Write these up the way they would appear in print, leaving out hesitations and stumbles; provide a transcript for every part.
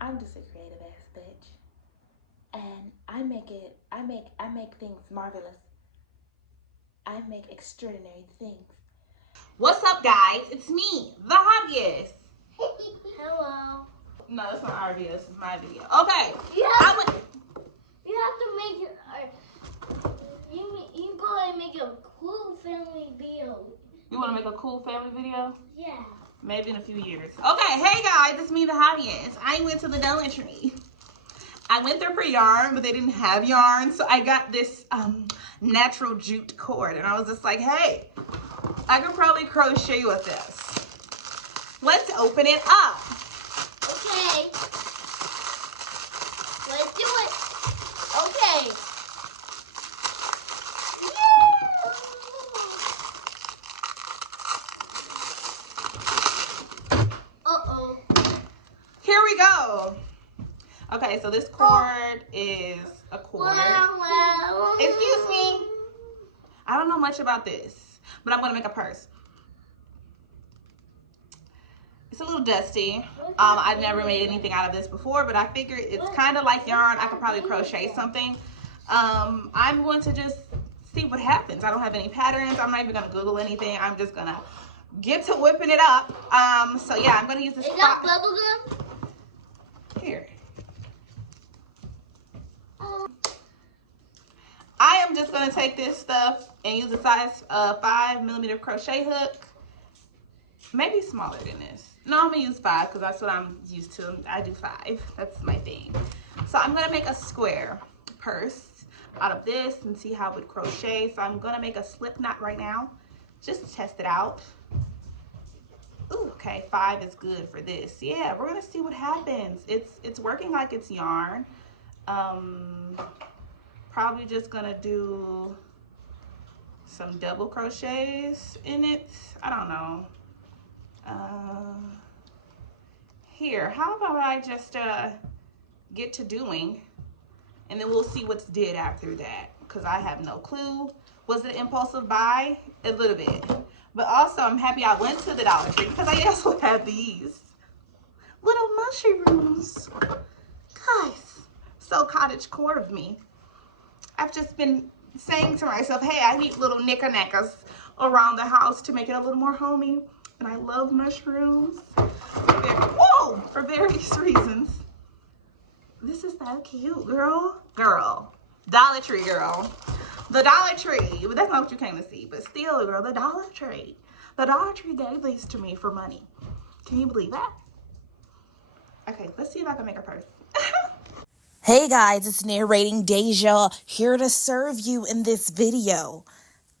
I'm just a creative ass bitch. And I make things marvelous. I make extraordinary things. What's up, guys? It's me, the Hobbiist. Hello. No, it's not our video. This is my video. Okay. You have to make it. You go and make a cool family video. You want to make a cool family video? Yeah. Maybe in a few years. Okay, hey guys, it's me, the Hobbiist. I went to the Dollar Tree. I went there for yarn, but they didn't have yarn, so I got this natural jute cord, and I was just like, hey, I could probably crochet with this. Let's open it up. Okay. Let's do it. Okay. Uh-oh. Here we go. Okay, so this cord is a cord. Excuse me. I don't know much about this, but I'm going to make a purse. It's a little dusty. I've never made anything out of this before, but I figured it's kind of like yarn. I could probably crochet something. I'm going to just see what happens. I don't have any patterns. I'm not even going to Google anything. I'm just going to get to whipping it up. So yeah, I'm going to use this. Is that bubble gum? Here. I am just going to take this stuff and use a size 5mm crochet hook. Maybe smaller than this. No, I'm going to use 5 because that's what I'm used to. I do 5. That's my thing. So I'm going to make a square purse out of this and see how it would crochet. So I'm going to make a slip knot right now just to test it out. Ooh, okay, 5 is good for this. Yeah, we're going to see what happens. It's working like it's yarn. Probably just going to do some double crochets in it. I don't know. Here, how about I just get to doing, and then we'll see what's did after that, because I have no clue. Was it impulsive buy? A little bit. But also, I'm happy I went to the Dollar Tree, because I also have these little mushrooms. Guys, so cottagecore of me. I've just been saying to myself, hey, I need little knickknackers around the house to make it a little more homey. And I love mushrooms for various reasons. This is so cute, girl. Girl. Dollar Tree, girl. The Dollar Tree. But that's not what you came to see. But still, girl, the Dollar Tree. The Dollar Tree gave these to me for money. Can you believe that? Okay, let's see if I can make a purse. Hey guys, it's narrating Daija here to serve you in this video.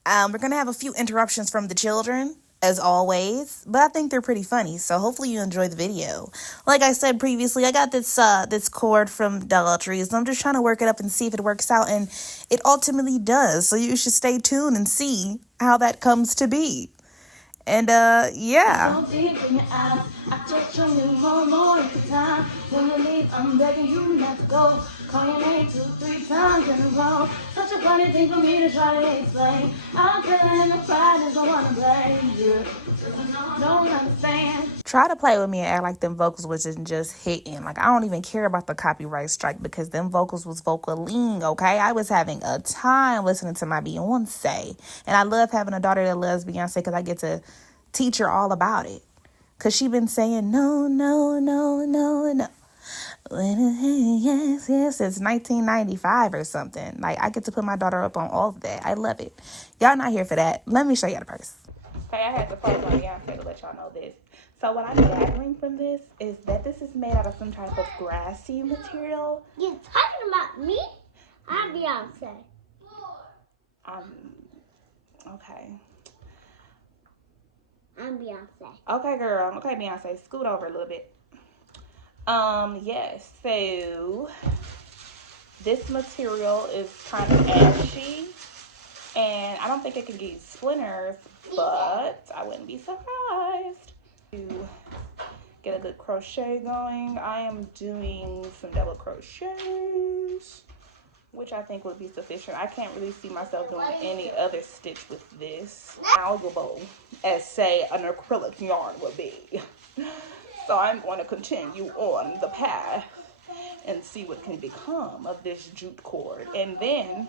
We're going to have a few interruptions from the children, as always, but I think they're pretty funny, so hopefully you enjoy the video. Like I said previously, I got this cord from Dollar Tree, so I'm just trying to work it up and see if it works out, and it ultimately does, so you should stay tuned and see how that comes to be. And, yeah. I touch you more time. When you leave, I'm begging you not to go. Call your name 2-3 times in a row. Such a funny thing for me to try to explain. I'm feeling the pride and don't wanna blame you. Don't understand. Try to play with me and act like them vocals wasn't just hitting. Like, I don't even care about the copyright strike because them vocals was vocaling, okay? I was having a time listening to my Beyonce. And I love having a daughter that loves Beyonce because I get to teach her all about it. Because she been saying no, no, no, no, no. Yes, yes, since 1995 or something. Like, I get to put my daughter up on all of that. I love it. Y'all not here for that. Let me show y'all the purse. Okay, I had to post on Beyonce to let y'all know this. So what I'm gathering from this is that this is made out of some type of grassy material. You're talking about me? I'm Beyonce. Okay. I'm Beyonce. Okay, girl. Okay, Beyonce. Scoot over a little bit. Yes. So, this material is kind of ashy. And I don't think it can get splinters, but I wouldn't be surprised. To get a good crochet going, I am doing some double crochets, which I think would be sufficient. I can't really see myself doing any other stitch with this. Malleable, as say an acrylic yarn would be. So I'm going to continue on the path and see what can become of this jute cord. And then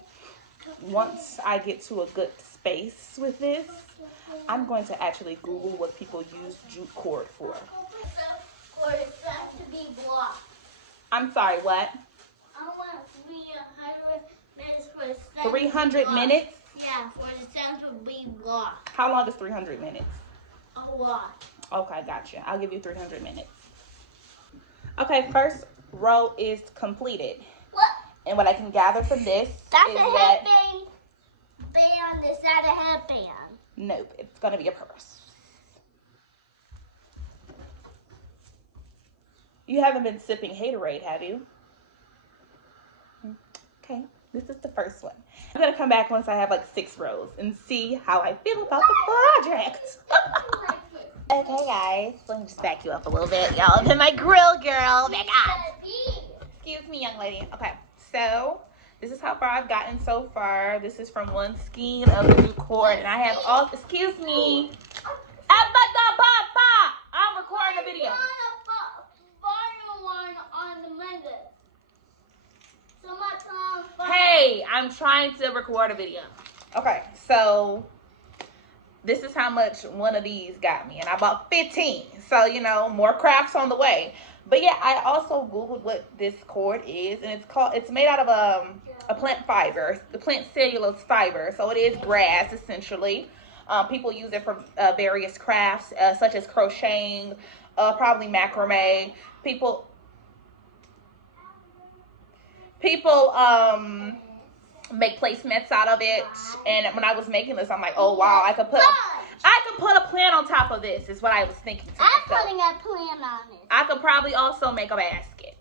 once I get to a good space with this, I'm going to actually Google what people use jute cord for. For it to be blocked. I'm sorry, what? I want 300 minutes for the stems 300 minutes? Yeah, for the stems to be blocked. How long is 300 minutes? A lot. Okay, gotcha. I'll give you 300 minutes. Okay, first row is completed. What? And what I can gather from this That's is a that... headband. Band. Is that a headband? Nope, it's going to be a purse. You haven't been sipping Haterade, have you? Okay, this is the first one. I'm going to come back once I have like 6 rows and see how I feel about the project. Okay, guys, let me just back you up a little bit. Y'all have been my grill girl. Back up. Excuse me, young lady. Okay, so this is how far I've gotten so far. This is from one skein of the new cord, and I have all, excuse me. I'm recording a video. Hey, I'm trying to record a video. Okay, so this is how much one of these got me, and I bought 15. So, you know, more crafts on the way. But yeah, I also Googled what this cord is, and it's made out of a plant fiber, the plant cellulose fiber. So it is grass, essentially. People use it for various crafts, such as crocheting, probably macrame. People make placemats out of it. And when I was making this, I'm like, oh wow, I could put a plant on top of this, is what I was thinking to myself. I'm putting a plant on it. I could probably also make a basket.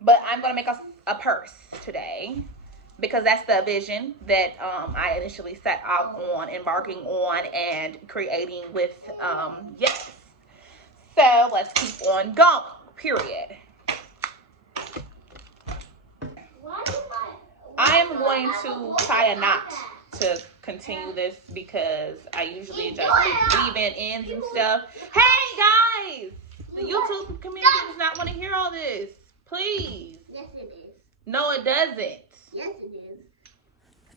But I'm going to make a purse today, because that's the vision that I initially set out on, embarking on, and creating with, yes. So let's keep on going, period. I am going to tie a knot to continue this, because I usually just leave in ends and stuff. Hey guys, the YouTube community does not want to hear all this. Please. Yes, it is. No, it doesn't. Yes, it is.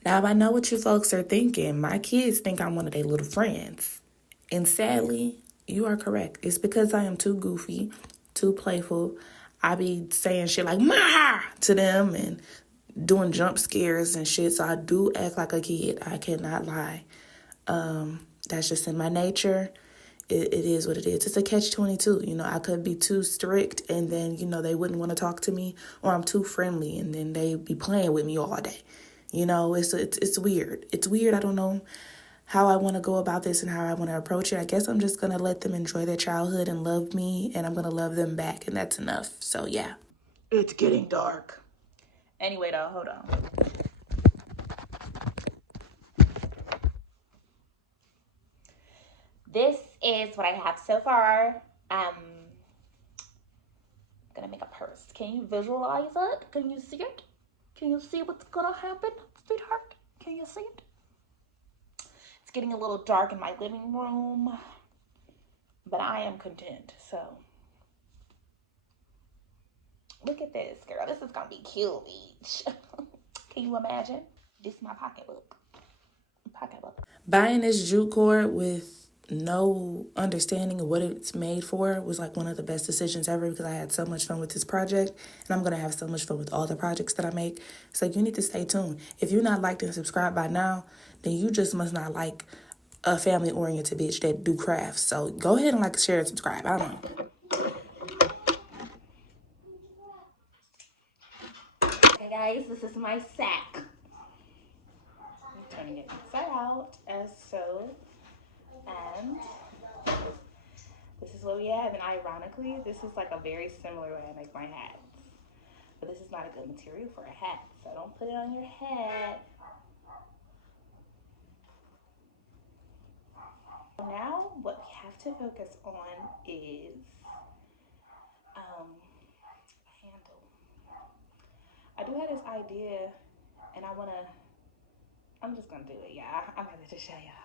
Now, I know what you folks are thinking. My kids think I'm one of their little friends. And sadly, you are correct. It's because I am too goofy, too playful. I be saying shit like, "Ma!" to them and doing jump scares and shit. So I do act like a kid. I cannot lie. That's just in my nature. It is what it is. It's a catch-22. You know, I could be too strict, and then, you know, they wouldn't want to talk to me, or I'm too friendly, and then they be playing with me all day. You know, it's weird. It's weird. I don't know how I want to go about this and how I want to approach it. I guess I'm just going to let them enjoy their childhood and love me, and I'm going to love them back, and that's enough. So, yeah. It's getting dark. Anyway, though, hold on. This is what I have so far. I'm gonna make a purse. Can you visualize it? Can you see it? Can you see what's gonna happen, sweetheart? Can you see it? It's getting a little dark in my living room, but I am content, so. Look at this, girl. This is gonna be cute, beach. Can you imagine? This is my pocketbook. Buying this jute cord with no understanding of what it's made for was like one of the best decisions ever, because I had so much fun with this project, and I'm going to have so much fun with all the projects that I make. So you need to stay tuned. If you're not liked and subscribed by now, then you just must not like a family-oriented bitch that do crafts. So go ahead and like, share, and subscribe. I don't know. Okay, guys, this is my sack. I'm turning it inside out as so. And this is what we have, and ironically, this is like a very similar way I make my hats. But this is not a good material for a hat, so don't put it on your head. Now, what we have to focus on is a handle. I do have this idea, and I'm just gonna do it, yeah. I'm gonna just show y'all.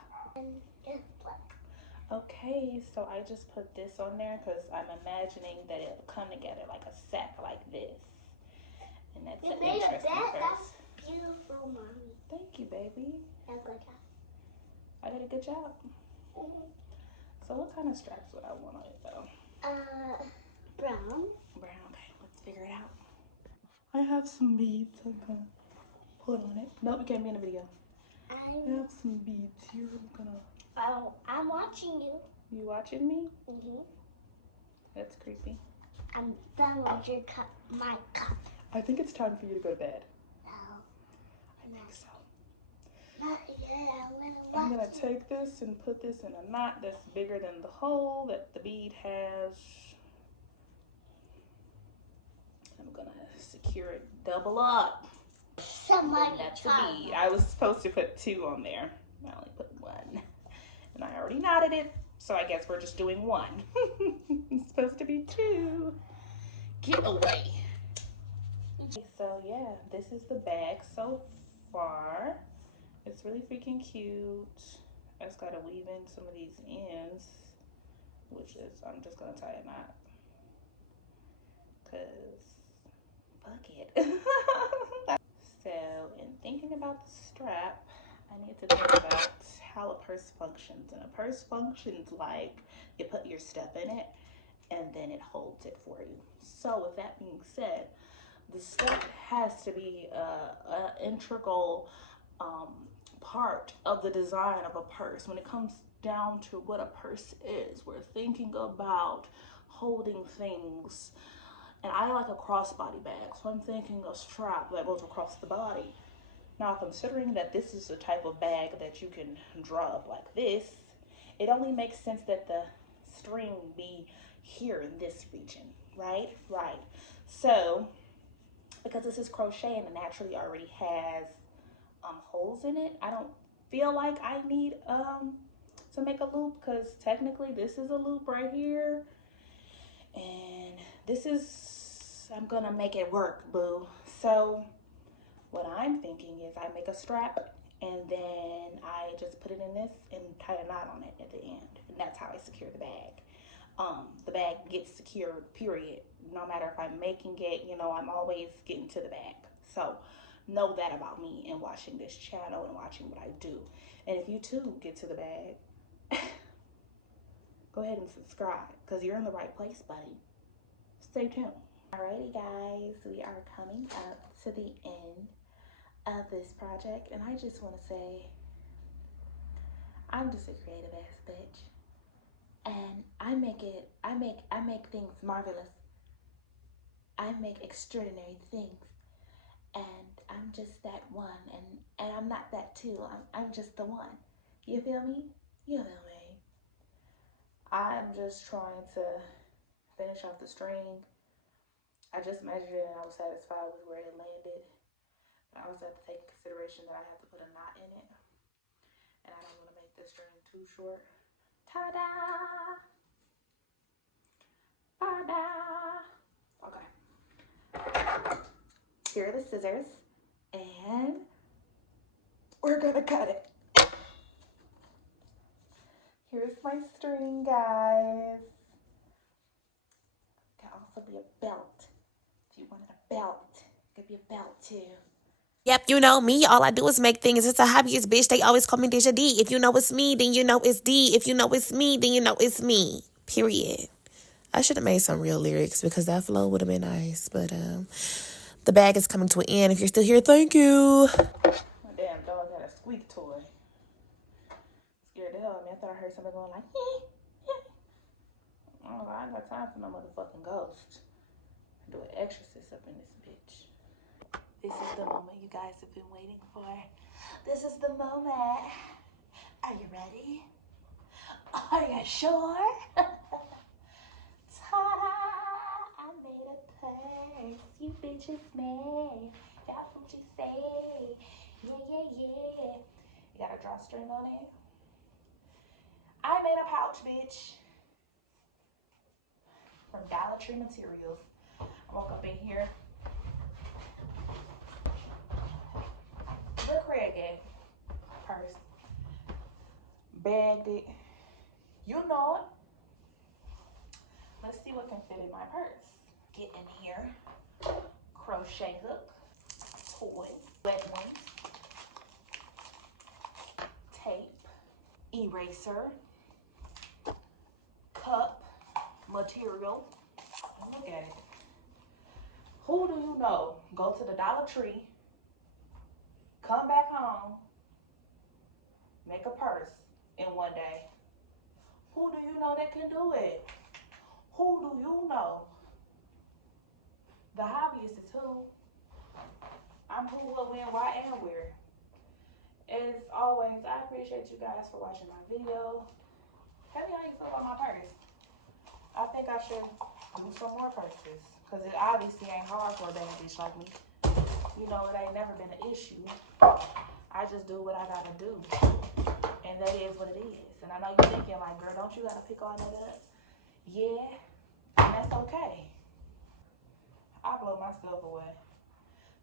Okay, so I just put this on there because I'm imagining that it'll come together like a set like this. And that's an interesting first. That's beautiful, Mommy. Thank you, baby. Yeah, good job. I did a good job. So what kind of straps would I want on it though? Brown. Brown, okay, let's figure it out. I have some beads I'm gonna put on it. Nope, you can't be in the video. I have some beads here. I'm watching you. You watching me? Mm-hmm. That's creepy. I'm done with your cup, my cup. I think it's time for you to go to bed. No. I think so. Not yet. I'm gonna take this and put this in a knot that's bigger than the hole that the bead has. I'm gonna secure it double up. That's a bead. I was supposed to put 2 on there. I only put 1. And I already knotted it, so I guess we're just doing 1. It's supposed to be 2. Get away. So yeah, this is the bag so far. It's really freaking cute. I just gotta weave in some of these ends, which is, I'm just gonna tie a knot. Cause fuck it. So in thinking about the strap, I need to think about how a purse functions. And a purse functions like you put your stuff in it and then it holds it for you. So with that being said, the strap has to be an integral part of the design of a purse. When it comes down to what a purse is, we're thinking about holding things. And I like a crossbody bag, so I'm thinking a strap that goes across the body. Now, considering that this is the type of bag that you can draw up like this, it only makes sense that the string be here in this region, right? Right. So, because this is crochet and it naturally already has holes in it, I don't feel like I need to make a loop, because technically this is a loop right here. And this is, I'm gonna make it work, boo. So what I'm thinking is I make a strap and then I just put it in this and tie a knot on it at the end. And that's how I secure the bag. The bag gets secured, period. No matter if I'm making it, you know, I'm always getting to the bag. So know that about me and watching this channel and watching what I do. And if you too get to the bag, go ahead and subscribe, because you're in the right place, buddy. Stay tuned. Alrighty guys, we are coming up to the end of this project, and I just want to say I'm just a creative ass bitch, and I make things marvelous. I make extraordinary things, and I'm just that one, and I'm not that two. I'm just the one. You feel me? You feel me? I'm just trying to finish off the string. I just measured it and I was satisfied with where it landed. But I also have to take into consideration that I have to put a knot in it. And I don't want to make this string too short. Ta-da! Ta-da! Okay. Here are the scissors. And we're gonna cut it. Here's my string, guys. Can also be a belt. If you wanted a belt, it could be a belt too. Yep, you know me. All I do is make things. It's a hobbyist, bitch. They always call me Daija D. If you know it's me, then you know it's D. If you know it's me, then you know it's me. Period. I should have made some real lyrics because that flow would have been nice. But the bag is coming to an end. If you're still here, thank you. My damn dog had a squeak toy. Scared the hell out of me. I thought I heard somebody going like, oh, I ain't got time for no motherfucking ghost. Do an exorcist up in this bitch. This is the moment you guys have been waiting for. This is the moment. Are you ready? Are you sure? Ta-da! I made a purse. You bitches made. That's what you say. Yeah. You got a drawstring on it? I made a pouch, bitch. From Dollar Tree Materials. I woke up in here. The Crochet purse. Bagged it. You know it. Let's see what can fit in my purse. Get in here. Crochet hook. Toy. Wet ones. Tape. Eraser. Cup. Material. Look at it. Who do you know? Go to the Dollar Tree. Come back home. Make a purse in one day. Who do you know that can do it? Who do you know? The Hobbiist is who? I'm who, what, when, why, and where. As always, I appreciate you guys for watching my video. Tell me how you feel about my purse. I think I should do some more purses. Because it obviously ain't hard for a bad bitch like me. You know, it ain't never been an issue. I just do what I gotta do. And that is what it is. And I know you're thinking like, girl, don't you gotta pick all that up? Yeah, and that's okay. I blow myself away.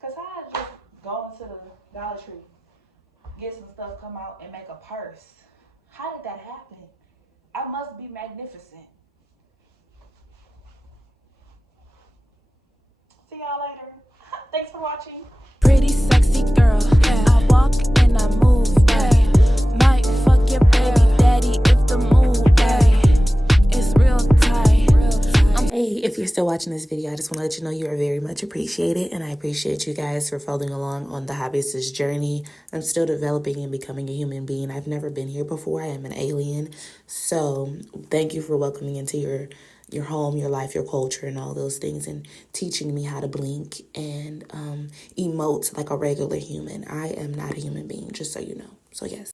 Cause I just go into the Dollar Tree, get some stuff, come out and make a purse. How did that happen? I must be magnificent. See y'all later. Thanks for watching. Pretty sexy girl, yeah. I walk and I move, yeah. Might fuck your baby daddy if the move, yeah. It's real tight. Hey, if you're still watching this video, I just want to let you know you are very much appreciated, and I appreciate you guys for following along on the Hobbiist's journey. I'm still developing and becoming a human being. I've never been here before. I am an alien. So thank you for welcoming into your home, your life, your culture, and all those things, and teaching me how to blink and emote like a regular human. I am not a human being, just so you know. So yes.